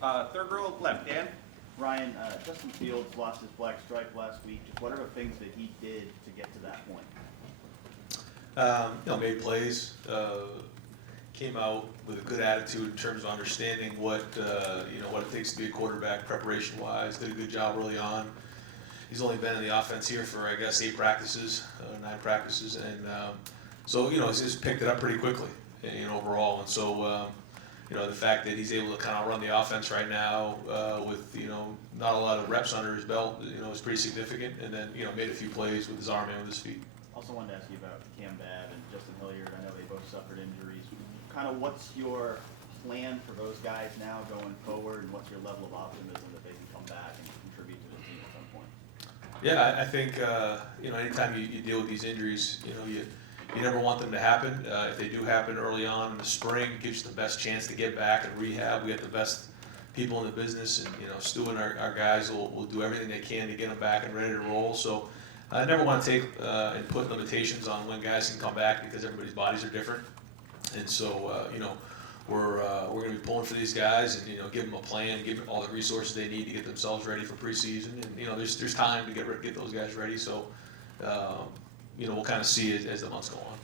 Third row left, Dan. Ryan, Justin Fields lost his black stripe last week. Just what are the things that he did to get to that point? Made plays, came out with a good attitude in terms of understanding what it takes to be a quarterback preparation-wise. Did a good job early on. He's only been in the offense here for, I guess, 9 practices, and so he's just picked it up pretty quickly, overall. And so, the fact that he's able to kind of run the offense right now with not a lot of reps under his belt, is pretty significant. And then made a few plays with his arm and with his feet. Also wanted to ask you about Cam Babb and Justin Hilliard. I know they both suffered injuries. Kind of what's your plan for those guys now going forward, and what's your level of optimism that they can come back and contribute to the team at some point? Yeah, I think anytime you deal with these injuries, you never want them to happen. If they do happen early on in the spring, it gives you the best chance to get back and rehab. We got the best people in the business, and Stu and our guys will do everything they can to get them back and ready to roll. So I never want to take and put limitations on when guys can come back, because everybody's bodies are different. And so we're going to be pulling for these guys and give them a plan, give them all the resources they need to get themselves ready for preseason. And there's time to get those guys ready. So we'll kind of see it as the months go on.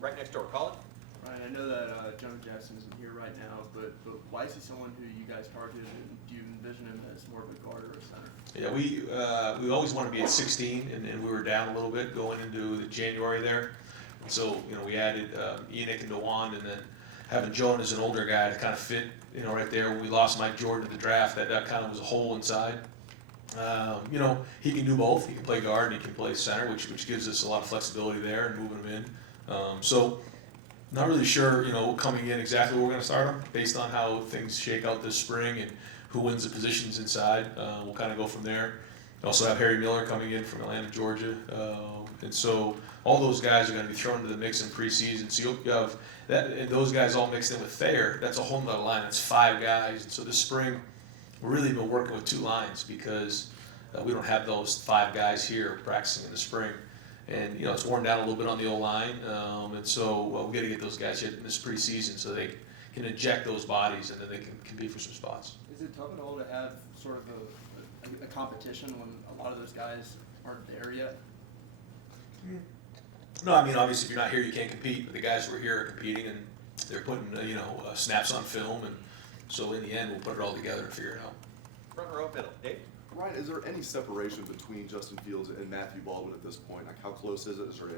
Right next door, Colin. Ryan, I know that Jonah Jackson isn't here right now, but why is he someone who you guys targeted, and do you envision him as more of a guard or a center? Yeah, we always want to be at 16, and we were down a little bit going into the January there. And so we added Enoch and DeWan, and then having Jonah as an older guy to kind of fit right there. When we lost Mike Jordan at the draft, that kind of was a hole inside. He can do both. He can play guard and he can play center, which gives us a lot of flexibility there and moving him in. So not really sure, coming in exactly where we're going to start him based on how things shake out this spring and who wins the positions inside. We'll kind of go from there. We also have Harry Miller coming in from Atlanta, Georgia. And so all those guys are going to be thrown into the mix in preseason. So you'll have that, and those guys all mixed in with Thayer. That's a whole nother line. That's 5 guys. And so this spring, we've really been working with 2 lines because we don't have those 5 guys here practicing in the spring. And, it's worn down a little bit on the O-line. And so we've got to get those guys hit in this preseason so they can inject those bodies and then they can compete for some spots. Is it tough at all to have sort of a competition when a lot of those guys aren't there yet? No, I mean, obviously, if you're not here, you can't compete. But the guys who are here are competing, and they're putting, snaps on film. And so in the end, we'll put it all together and figure it out. Front row middle, Dave. Ryan, is there any separation between Justin Fields and Matthew Baldwin at this point? Like, how close is it? Is there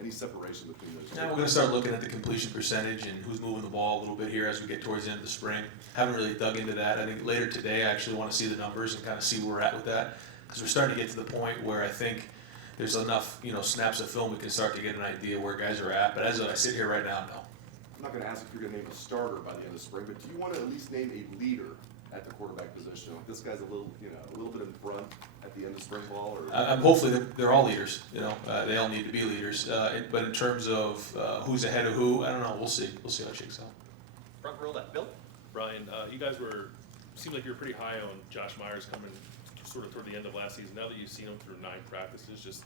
any separation between those two? Now we're going to start looking at the completion percentage and who's moving the ball a little bit here as we get towards the end of the spring. Haven't really dug into that. I think later today I actually want to see the numbers and kind of see where we're at with that, because we're starting to get to the point where I think there's enough, snaps of film we can start to get an idea where guys are at. But as I sit here right now, no. I'm not going to ask if you're going to name a starter by the end of spring, but do you want to at least name a leader at the quarterback position? Like, this guy's a little bit in front at the end of spring ball, or hopefully they're all leaders. They all need to be leaders. But in terms of who's ahead of who, I don't know. We'll see. We'll see how it shakes out. Front row left, Bill. Brian, you guys seemed like you were pretty high on Josh Myers coming sort of toward the end of last season. Now that you've seen him through 9 practices, just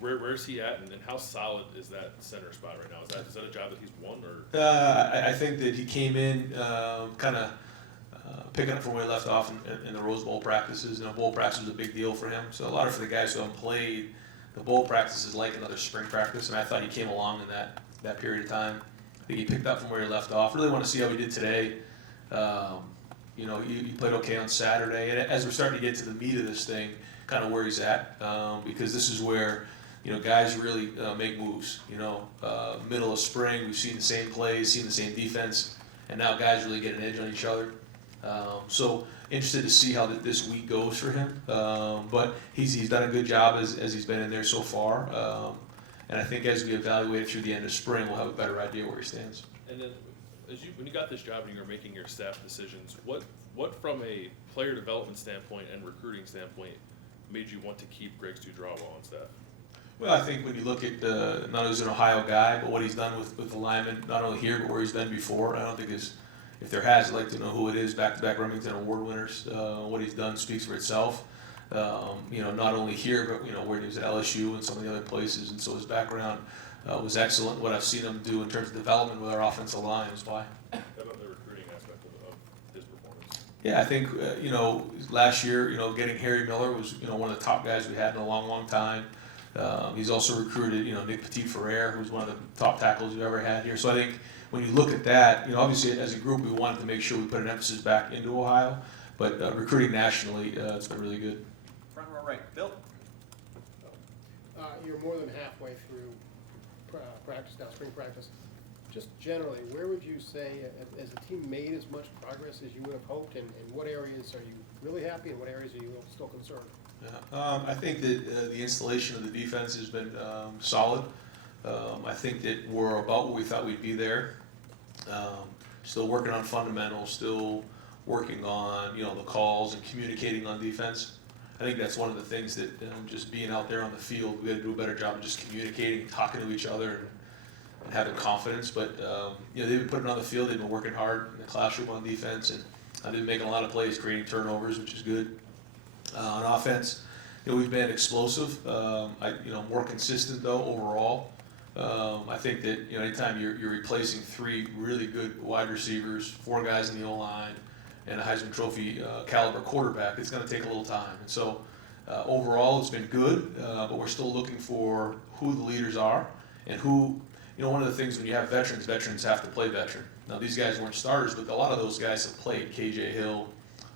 where's he at, and how solid is that center spot right now? Is that a job that he's won, or? I think that he came in kind of picking up from where he left off in the Rose Bowl practices. Bowl practice was a big deal for him. So a lot of for the guys who haven't played, the bowl practice is like another spring practice, and I thought he came along in that period of time. I think he picked up from where he left off. Really want to see how he did today. He played okay on Saturday, and as we're starting to get to the meat of this thing, kind of where he's at, because this is where guys really make moves. Middle of spring, we've seen the same plays, seen the same defense, and now guys really get an edge on each other. So interested to see how this week goes for him. But he's done a good job as he's been in there so far. And I think as we evaluate it through the end of spring, we'll have a better idea where he stands. And then, when you got this job and you were making your staff decisions, what from a player development standpoint and recruiting standpoint made you want to keep Greg Studrawa on staff? Well, I think when you look at not only as an Ohio guy, but what he's done with the linemen, not only here but where he's been before, I don't think if there has, I'd like to know who it is. Back-to-back Remington Award winners. What he's done speaks for itself. Not only here, but where he was at LSU and some of the other places, and so his background was excellent. What I've seen him do in terms of development with our offensive line is why. How about the recruiting aspect of his performance? Yeah, I think, last year, getting Harry Miller was, one of the top guys we had in a long, long time. He's also recruited, Nick Petit-Ferrer, who's one of the top tackles we've ever had here. So I think when you look at that, obviously as a group, we wanted to make sure we put an emphasis back into Ohio, but recruiting nationally, it's been really good. Front row right, Bill. You're more than halfway through practice now, spring practice. Just generally, where would you say, has the team made as much progress as you would have hoped, and in what areas are you really happy, and what areas are you still concerned? Yeah, I think that the installation of the defense has been solid. I think that we're about what we thought we'd be there. Still working on fundamentals, still working on the calls and communicating on defense. I think that's one of the things that just being out there on the field, we got to do a better job of just communicating, talking to each other, and having confidence. But they've been putting it on the field. They've been working hard in the classroom on defense, and they've been making a lot of plays, creating turnovers, which is good. On offense, we've been explosive. More consistent though overall. I think that anytime you're replacing 3 really good wide receivers, 4 guys in the O-line, and a Heisman Trophy caliber quarterback, it's going to take a little time. And so overall, it's been good, but we're still looking for who the leaders are and who. One of the things when you have veterans have to play veteran. Now these guys weren't starters, but a lot of those guys have played. KJ Hill,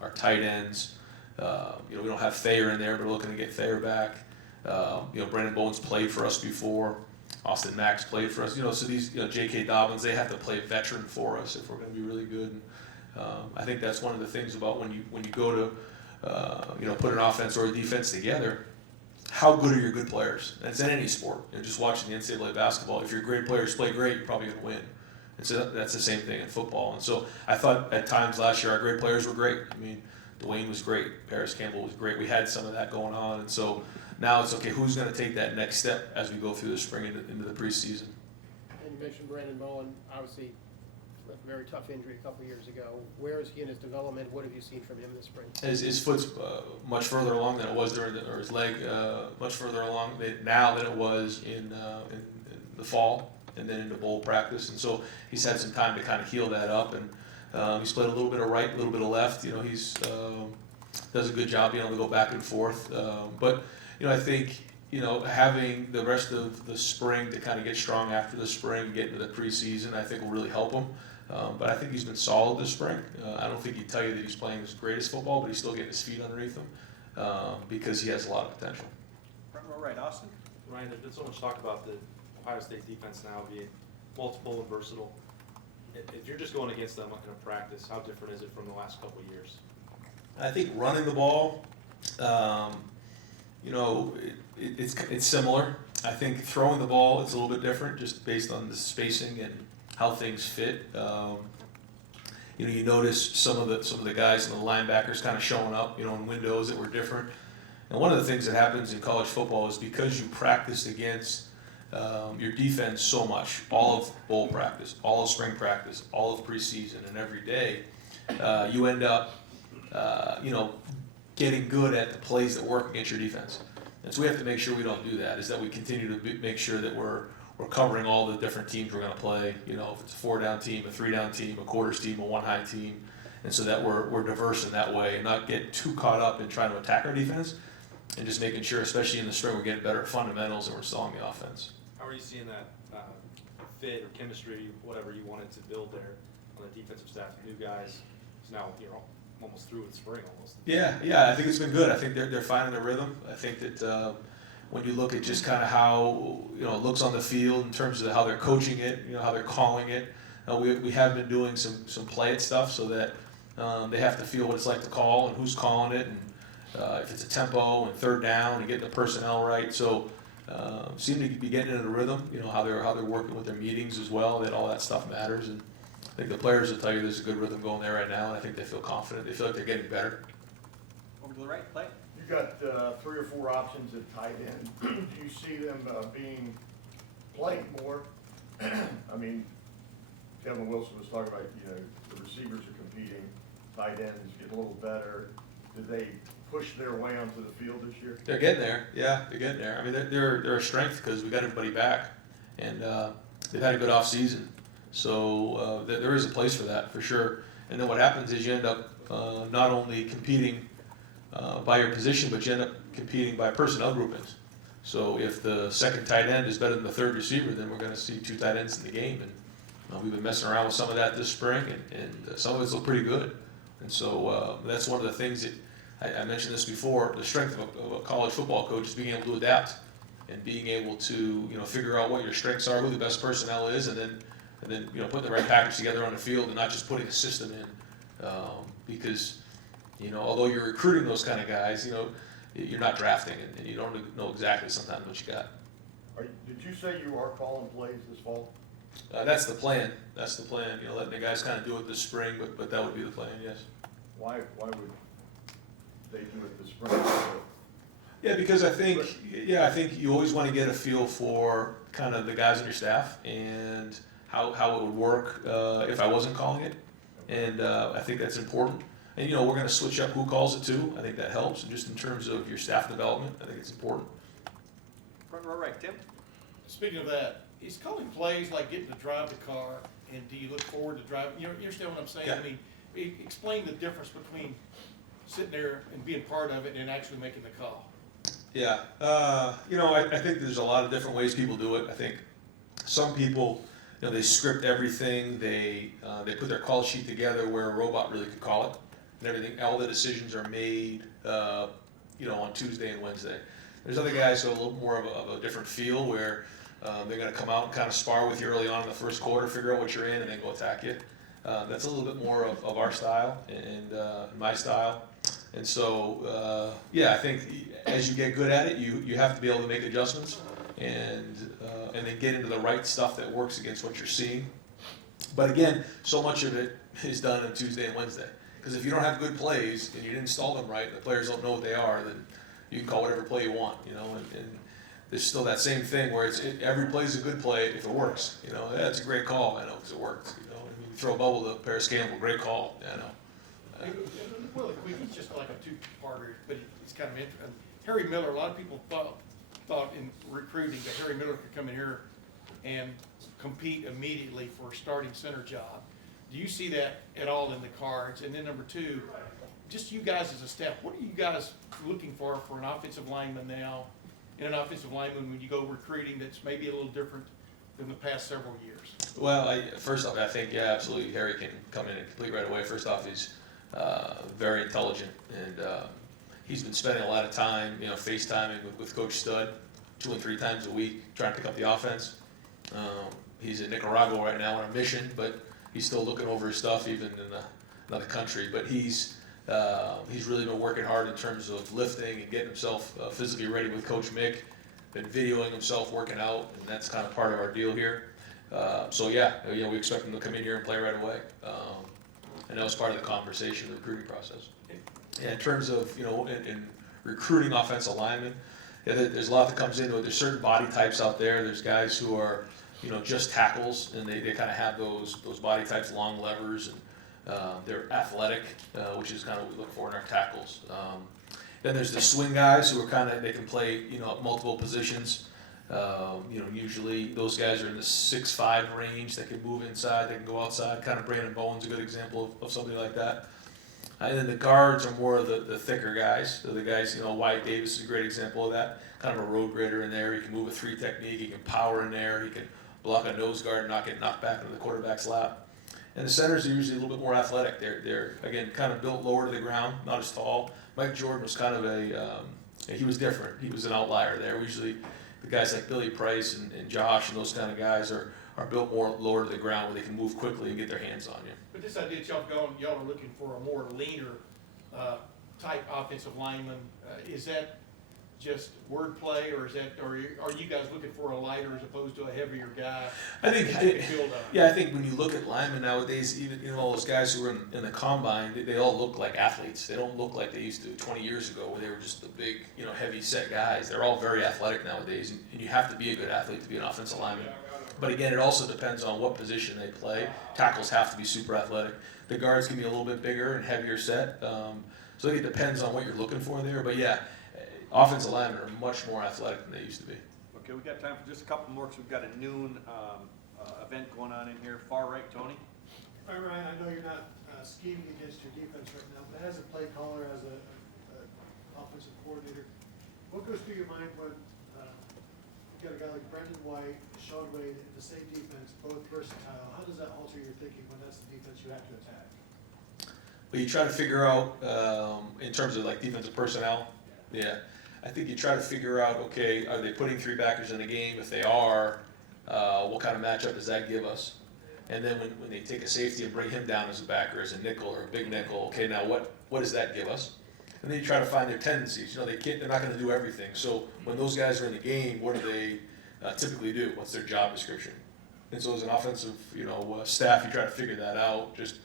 our tight ends. We don't have Thayer in there, but we're looking to get Thayer back. Brandon Bowen's played for us before. Austin Max played for us. So these, J.K. Dobbins, they have to play veteran for us if we're going to be really good. I think that's one of the things about when you go to, put an offense or a defense together. How good are your good players? And it's in any sport. Just watching the NCAA basketball, if your great players play great, you're probably going to win. And so that's the same thing in football. And so I thought at times last year our great players were great. I mean, Dwayne was great. Paris Campbell was great. We had some of that going on. And so now it's okay, who's going to take that next step as we go through the spring into the preseason? And you mentioned Brandon Bowen, obviously a very tough injury a couple years ago. Where is he in his development? What have you seen from him this spring? His foot's much further along than it was or his leg much further along now than it was in the fall and then into bowl practice. And so he's had some time to kind of heal that up. And he's played a little bit of right, a little bit of left. He's does a good job being able to go back and forth. But I think having the rest of the spring to kind of get strong after the spring, get into the preseason, I think will really help him. But I think he's been solid this spring. I don't think he'd tell you that he's playing his greatest football, but he's still getting his feet underneath him because he has a lot of potential. Front row right, Austin. Ryan, there's been so much talk about the Ohio State defense now being multiple and versatile. If you're just going against them in a practice, how different is it from the last couple of years? I think running the ball, it's similar. I think throwing the ball, it's a little bit different just based on the spacing and how things fit. You notice some of the guys and the linebackers kind of showing up, in windows that were different. And one of the things that happens in college football is because you practice against your defense so much, all of bowl practice, all of spring practice, all of preseason, and every day, you end up, getting good at the plays that work against your defense. And so we have to make sure we don't do that, is that we continue to make sure that we're covering all the different teams we're going to play, if it's a 4-down team, a 3-down team, a quarters team, a 1-high team, and so that we're diverse in that way and not get too caught up in trying to attack our defense and just making sure, especially in the spring, we're getting better at fundamentals and we're installing the offense. How are you seeing that fit or chemistry, whatever you wanted to build there on the defensive staff? New guys, it's now almost through with spring almost. Yeah, I think it's been good. I think they're finding their rhythm. I think that when you look at just kind of how it looks on the field in terms of how they're coaching it, how they're calling it, we have been doing some play it stuff so that they have to feel what it's like to call and who's calling it and if it's a tempo and 3rd down and getting the personnel right. So seem to be getting into the rhythm. How they're working with their meetings as well. That all that stuff matters. And I think the players will tell you there's a good rhythm going there right now, and I think they feel confident. They feel like they're getting better. Over to the right, play. You got 3 or 4 options at tight end. Do you see them playing more? I mean, Kevin Wilson was talking about, the receivers are competing, tight ends get a little better. Did they push their way onto the field this year? They're getting there. Yeah, they're getting there. I mean, they're a strength because we got everybody back, and they've had a good off season. So there is a place for that for sure. And then what happens is you end up not only competing by your position, but you end up competing by personnel groupings. So if the second tight end is better than the third receiver, then we're going to see 2 tight ends in the game. And we've been messing around with some of that this spring, and some of it's looked pretty good. And so that's one of the things that I mentioned this before. The strength of a college football coach is being able to adapt and being able to figure out what your strengths are, who the best personnel is, and then putting the right package together on the field and not just putting a system in. Because although you're recruiting those kind of guys, you're not drafting, and you don't know exactly sometimes what you got. Did you say you are calling plays this fall? That's the plan. That's the plan. Letting the guys kind of do it this spring, but that would be the plan. Yes. Why would they do it this spring? Yeah, because I think you always want to get a feel for kind of the guys on your staff and how it would work if I wasn't calling it, and I think that's important. And we're going to switch up who calls it too. I think that helps, and just in terms of your staff development, I think it's important. Front row right, Tim. Speaking of that, is calling plays like getting to drive the car, and do you look forward to driving? You understand what I'm saying? Yeah. I mean, explain the difference between sitting there and being part of it and actually making the call. Yeah, I think there's a lot of different ways people do it. I think some people, they script everything. They put their call sheet together where a robot really could call it, and everything. All the decisions are made, on Tuesday and Wednesday. There's other guys who have a little more of a different feel where they're going to come out and kind of spar with you early on in the first quarter, figure out what you're in, and then go attack you. That's a little bit more of our style and my style. And so, I think as you get good at it, you have to be able to make adjustments and then get into the right stuff that works against what you're seeing. But again, so much of it is done on Tuesday and Wednesday. Because if you don't have good plays and you didn't install them right, and the players don't know what they are, then you can call whatever play you want, and there's still that same thing where every play is a good play if it works. That's a great call, I know, because it worked. You throw a bubble to Paris Campbell, great call, I know. Really quick, it's just like a two-parter, but it's kind of interesting. Harry Miller, a lot of people thought in recruiting that Harry Miller could come in here and compete immediately for a starting center job. Do you see that at all in the cards? And then number 2, just you guys as a staff, what are you guys looking for an offensive lineman now, and an offensive lineman when you go recruiting that's maybe a little different than the past several years? Well, first off, I think, absolutely, Harry can come in and complete right away. First off, he's very intelligent, and he's been spending a lot of time, FaceTiming with Coach Stud 2 and 3 times a week, trying to pick up the offense. He's in Nicaragua right now on a mission, but he's still looking over his stuff, even in another country. But he's really been working hard in terms of lifting and getting himself physically ready with Coach Mick. Been videoing himself working out, and that's kind of part of our deal here. We expect him to come in here and play right away. And that was part of the conversation, the recruiting process. And in terms of, in recruiting offensive linemen, there's a lot that comes into it. There's certain body types out there. There's guys who are, just tackles, and they kind of have those body types, long levers, and they're athletic, which is kind of what we look for in our tackles. Then there's the swing guys who are they can play, multiple positions. Usually those guys are in the 6'5" range that can move inside, they can go outside. Kind of Brandon Bowen's a good example of somebody like that. And then the guards are more of the thicker guys. So the guys, Wyatt Davis is a great example of that. Kind of a road grader in there. He can move a 3 technique. He can power in there. He can block a nose guard and not get knocked back into the quarterback's lap. And the centers are usually a little bit more athletic. They're again kind of built lower to the ground, not as tall. Mike Jordan was kind of he was different. He was an outlier there. Usually the guys like Billy Price and Josh and those kind of guys are built more lower to the ground where they can move quickly and get their hands on you. But this idea that y'all are looking for a more leaner type offensive lineman, is that just wordplay, or are you guys looking for a lighter as opposed to a heavier guy? I think, build on? yeah, I think when you look at linemen nowadays, even all those guys who are in the combine, they all look like athletes. They don't look like they used to 20 years ago, where they were just the big, heavy set guys. They're all very athletic nowadays, and you have to be a good athlete to be an offensive lineman. But again, it also depends on what position they play. Tackles have to be super athletic. The guards can be a little bit bigger and heavier set. So I think it depends on what you're looking for there. But yeah, offensive linemen are much more athletic than they used to be. Okay, we've got time for just a couple more, because we've got a noon event going on in here. Far right, Tony. All right, Ryan, I know you're not scheming against your defense right now, but as a play caller, as a offensive coordinator, what goes through your mind when you got a guy like Brendan White, Sean Wade, in the same defense, both versatile? How does that alter your thinking when that's the defense you have to attack? But you try to figure out, in terms of like defensive personnel, yeah, I think you try to figure out, okay, are they putting three backers in the game? If they are, what kind of matchup does that give us? And then when they take a safety and bring him down as a backer, as a nickel or a big nickel, okay, now what does that give us? And then you try to find their tendencies. You know, they're not going to do everything. So when those guys are in the game, what do they typically do? What's their job description? And so as an offensive, staff, you try to figure that out, just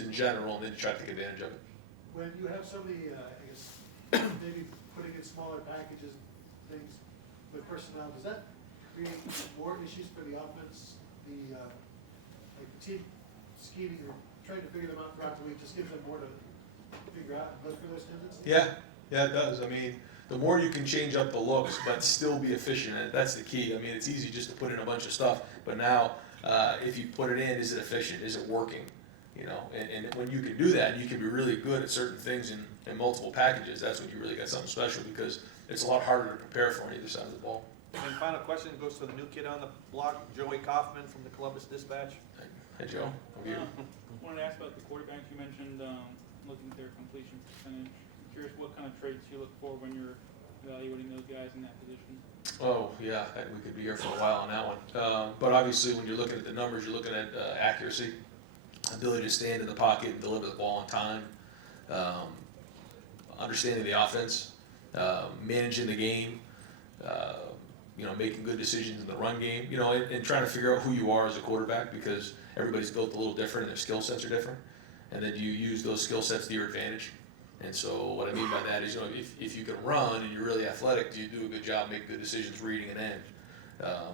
in general, and then you try to take advantage of it. When you have somebody, I guess, maybe putting in smaller packages, things with personnel, does that create more issues for the offense? The like team scheming or trying to figure them out properly just gives them more to figure out and look for those tendencies? Yeah, it does. I mean, the more you can change up the looks, but still be efficient, and that's the key. I mean, it's easy just to put in a bunch of stuff, but now, if you put it in, is it efficient? Is it working? And when you can do that, you can be really good at certain things in multiple packages. That's when you really got something special, because it's a lot harder to prepare for on either side of the ball. And final question goes to the new kid on the block, Joey Kaufman from the Columbus Dispatch. Hey, Joe. Over here. Wanted to ask about the quarterbacks. You mentioned looking at their completion percentage. I'm curious what kind of traits you look for when you're evaluating those guys in that position. Oh, yeah, we could be here for a while on that one. But obviously, when you're looking at the numbers, you're looking at accuracy, ability to stand in the pocket and deliver the ball on time, understanding the offense, managing the game, making good decisions in the run game, and trying to figure out who you are as a quarterback, because everybody's built a little different and their skill sets are different. And then you use those skill sets to your advantage. And so what I mean by that is, if you can run and you're really athletic, do you do a good job making good decisions reading an end?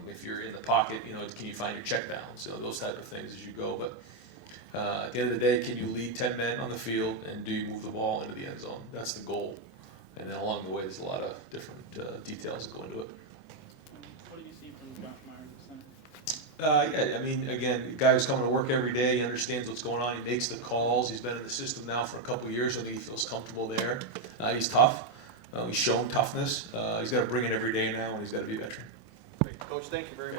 If you're in the pocket, can you find your check downs? Those type of things as you go. But at the end of the day, can you lead 10 men on the field, and do you move the ball into the end zone? That's the goal. And then along the way, there's a lot of different details that go into it. What do you see from Josh Myers at center? Yeah, I mean, again, the guy who's coming to work every day, he understands what's going on, he makes the calls, he's been in the system now for a couple of years, so I think he feels comfortable there. He's tough, he's shown toughness, he's got to bring it every day now, and he's got to be a veteran. Great. Coach, thank you very much.